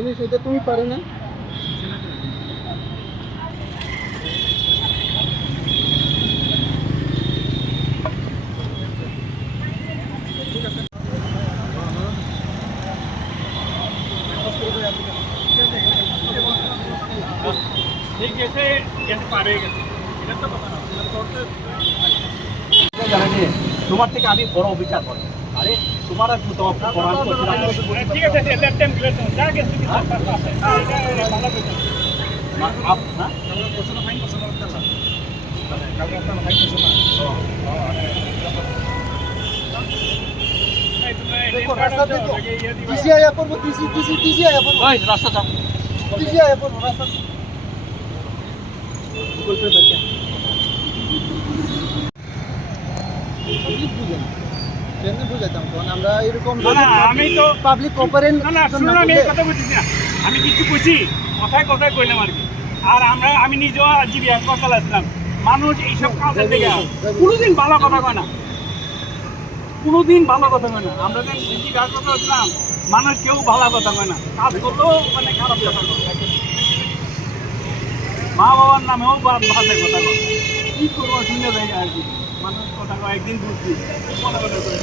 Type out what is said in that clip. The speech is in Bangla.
তুমি সেটা তুমি পারো না। ঠিক আছে, পারে গেছে, এটা তো কথা না। তোমার থেকে আমি বড় অবিচার করি। আরে তোমার আর ঠিক আছে, লেট টাইম যা গেছে রাস্তা আমরা এরকম আমি তো পাবলিক কোপারেন্ট আমি কিছু কইছি, কথায় কথায় কইলাম আর কি। আর আমি নিজেও জিবি হাসপাতাল আসলাম, মানুষ এইসব কাজের থেকে কোনোদিন ভালো কথা কয় না, কোনোদিন ভালো কথা কয় না। আমরা যে জিবি হাসপাতাল আসলাম, মানুষ কেউ ভালো কথা কয় না, কাজ করলেও মানে খারাপ কথা কয়। মা বাবার নামেও ভাষায় কথা কয়, কি করবো শুনে যায় আর কি। মানুষ কথা কয়, একদিন বুঝছি মনে মনে করে।